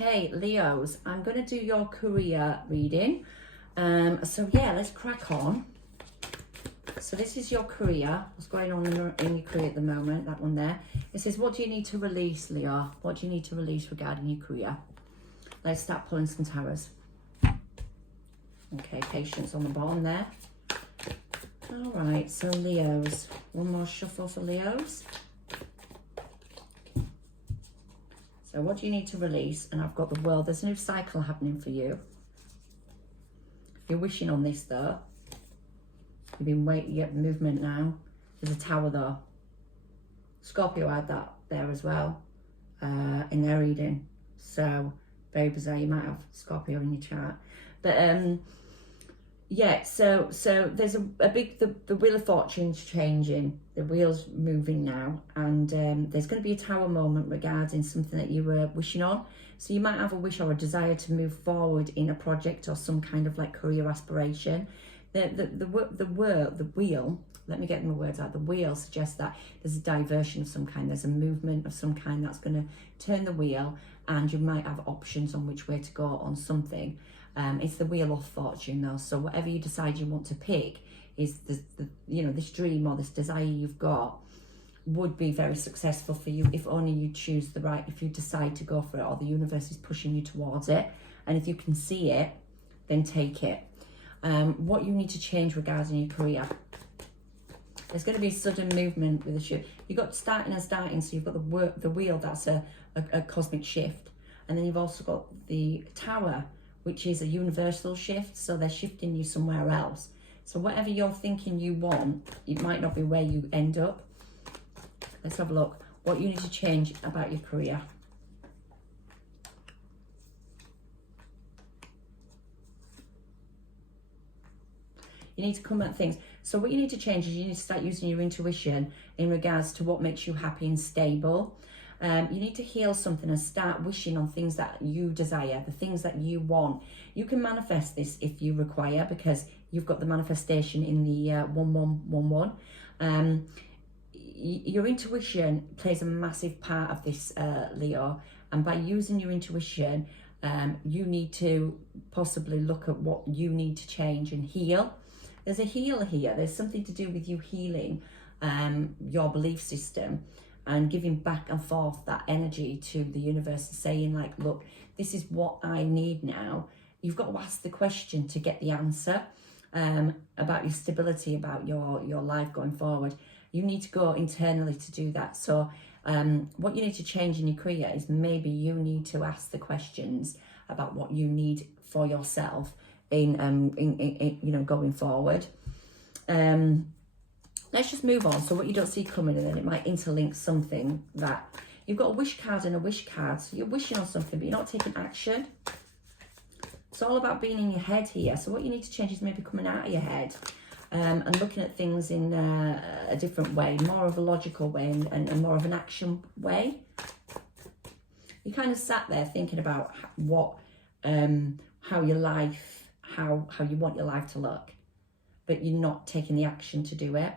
Okay, Leos, I'm going to do your career reading. So yeah, let's crack on. So this is your career. What's going on in your career at the moment? That one there. It says, what do you need to release, Leo? What do you need to release regarding your career? Let's start pulling some tarots. Okay, patience on the bottom there. All right, so Leos. One more shuffle for Leos. So what do you need to release? And I've got the world. There's a new cycle happening for you. If you're wishing on this though, you've been waiting, you get movement now. There's a tower though. Scorpio had that there as well in their reading. So very bizarre. You might have Scorpio in your chart. But yeah, so there's a big, the Wheel of Fortune's changing, the wheel's moving now, and there's going to be a tower moment regarding something that you were wishing on. So you might have a wish or a desire to move forward in a project or some kind of like career aspiration. The wheel, let me get my words out, the wheel suggests that there's a diversion of some kind, there's a movement of some kind that's going to turn the wheel, and you might have options on which way to go on something. It's the Wheel of Fortune though, so whatever you decide you want to pick is this dream or this desire you've got would be very successful for you if only you choose the right, if you decide to go for it, or the universe is pushing you towards it, and if you can see it, then take it. What you need to change regarding your career. There's going to be a sudden movement with the shift. You've got starting, so you've got the wheel, that's a cosmic shift, and then you've also got the tower, which is a universal shift, so they're shifting you somewhere else. So whatever you're thinking you want, it might not be where you end up. Let's have a look. What you need to change about your career. You need to come at things. So what you need to change is you need to start using your intuition in regards to what makes you happy and stable. You need to heal something and start wishing on things that you desire, the things that you want. You can manifest this if you require, because you've got the manifestation in the 1111. Your intuition plays a massive part of this, Leo, and by using your intuition, you need to possibly look at what you need to change and heal. There's a heal here. There's something to do with you healing your belief system and giving back and forth that energy to the universe, saying like, look, this is what I need now. You've got to ask the question to get the answer about your stability, about your life going forward. You need to go internally to do that. So what you need to change in your career is maybe you need to ask the questions about what you need for yourself in going forward. Let's just move on. So what you don't see coming, and then it might interlink something that you've got a wish card and a wish card. So you're wishing on something, but you're not taking action. It's all about being in your head here. So what you need to change is maybe coming out of your head and looking at things in a different way, more of a logical way and more of an action way. You kind of sat there thinking about what, how your life, how you want your life to look, but you're not taking the action to do it.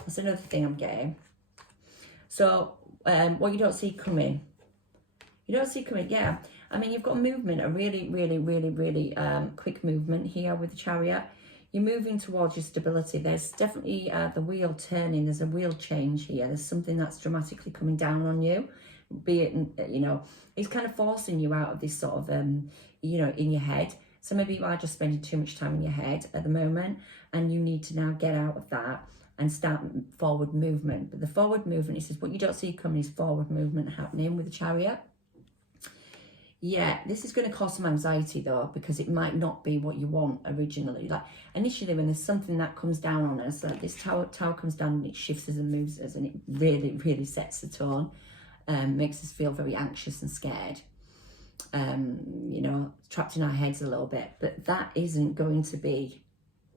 That's another thing I'm getting. So what you don't see coming. You don't see coming, yeah. I mean, you've got movement, a really, really, really, really quick movement here with the Chariot. You're moving towards your stability. There's definitely the wheel turning. There's a wheel change here. There's something that's dramatically coming down on you. Be it, it's kind of forcing you out of this sort of, in your head. So maybe you are just spending too much time in your head at the moment, and you need to now get out of that and start forward movement. But the forward movement, it says, what you don't see coming is forward movement happening with the Chariot. Yeah, this is going to cause some anxiety though, because it might not be what you want originally. Like initially, when there's something that comes down on us, like this tower comes down and it shifts us and moves us, and it really, really sets the tone, makes us feel very anxious and scared. Trapped in our heads a little bit, but that isn't going to be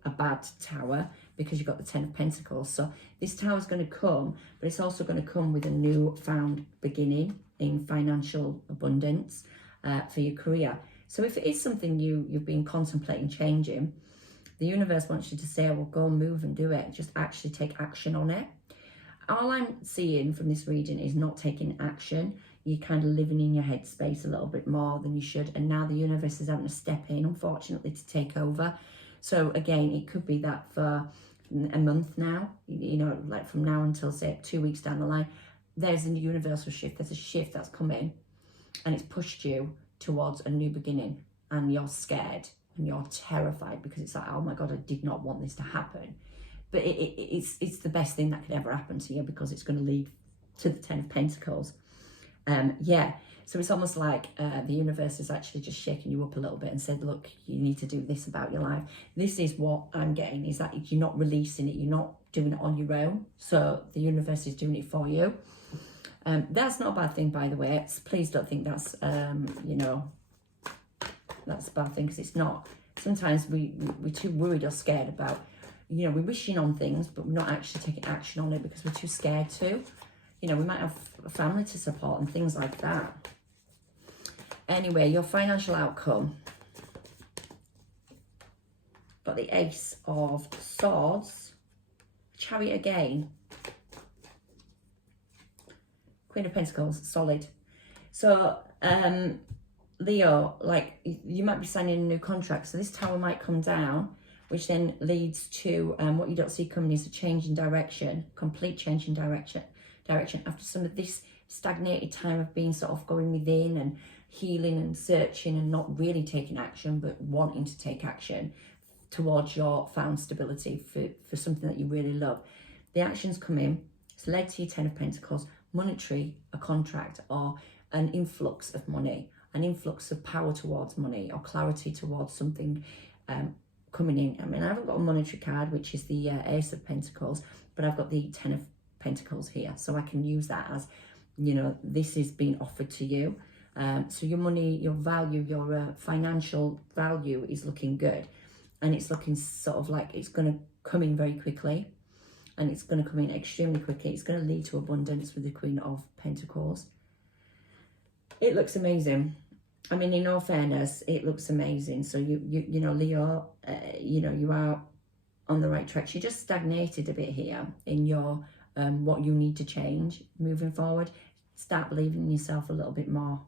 a bad tower because you've got the 10 of Pentacles. So this tower is going to come, but it's also going to come with a new found beginning in financial abundance for your career. So if it is something you've been contemplating changing, the universe wants you to say, well, go move and do it. Just actually take action on it. All I'm seeing from this reading is not taking action. you're kind of living in your headspace a little bit more than you should. And now the universe is having to step in, unfortunately, to take over. So again, it could be that for a month now, you know, like from now until say 2 weeks down the line, there's a universal shift. There's a shift that's come in and it's pushed you towards a new beginning, and you're scared and you're terrified because it's like, oh my God, I did not want this to happen. But it's the best thing that could ever happen to you, because it's going to lead to the 10 of Pentacles. Yeah, so it's almost like the universe is actually just shaking you up a little bit and said, look, you need to do this about your life. This is what I'm getting, is that you're not releasing it, you're not doing it on your own. So the universe is doing it for you. That's not a bad thing, by the way. Please don't think that's, you know, that's a bad thing, because it's not. Sometimes we're too worried or scared about, you know, we're wishing on things, but we're not actually taking action on it because we're too scared to. You know, we might have a family to support and things like that. Anyway, your financial outcome. Got the Ace of Swords. Chariot again. Queen of Pentacles, solid. So, Leo, like, you might be signing a new contract. So this Tower might come down, which then leads to what you don't see coming is a change in direction, complete change in direction after some of this stagnated time of being sort of going within and healing and searching and not really taking action, but wanting to take action towards your found stability for something that you really love. The actions come in. It's led to your 10 of Pentacles, monetary, a contract, or an influx of money, an influx of power towards money, or clarity towards something coming in. I mean, I haven't got a monetary card, which is the Ace of Pentacles, but I've got the 10 of Pentacles here, so I can use that as, you know, this is being offered to you. So your money, your value, your financial value is looking good, and it's looking sort of like it's going to come in very quickly, and it's going to come in extremely quickly. It's going to lead to abundance with the Queen of Pentacles. It looks amazing. I mean, in all fairness, it looks amazing. So you know, Leo, you know, you are on the right track. You just stagnated a bit here in your what you need to change moving forward. Start believing in yourself a little bit more.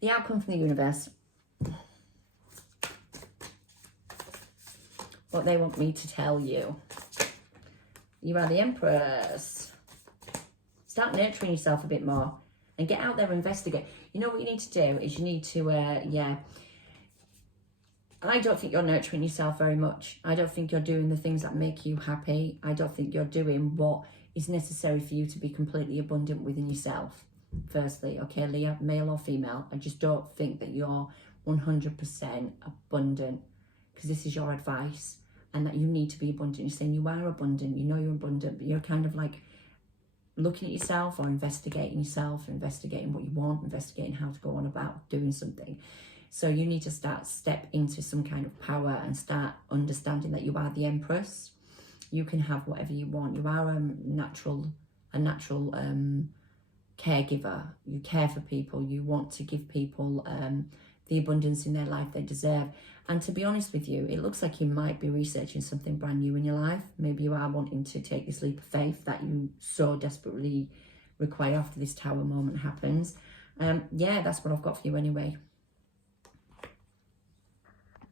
The outcome from the universe. What they want me to tell you. You are the Empress. Start nurturing yourself a bit more and get out there and investigate. You know what you need to do is you need to, yeah. I don't think you're nurturing yourself very much. I don't think you're doing the things that make you happy. I don't think you're doing what is necessary for you to be completely abundant within yourself. Firstly, okay, Leo, male or female, I just don't think that you're 100% abundant, because this is your advice, and that you need to be abundant. You're saying you are abundant, you know you're abundant, but you're kind of like looking at yourself or investigating yourself, investigating what you want, investigating how to go on about doing something. So you need to step into some kind of power and start understanding that you are the Empress. You can have whatever you want. You are a natural caregiver. You care for people. You want to give people the abundance in their life they deserve. And to be honest with you, it looks like you might be researching something brand new in your life. Maybe you are wanting to take this leap of faith that you so desperately require after this Tower moment happens. Yeah, that's what I've got for you anyway.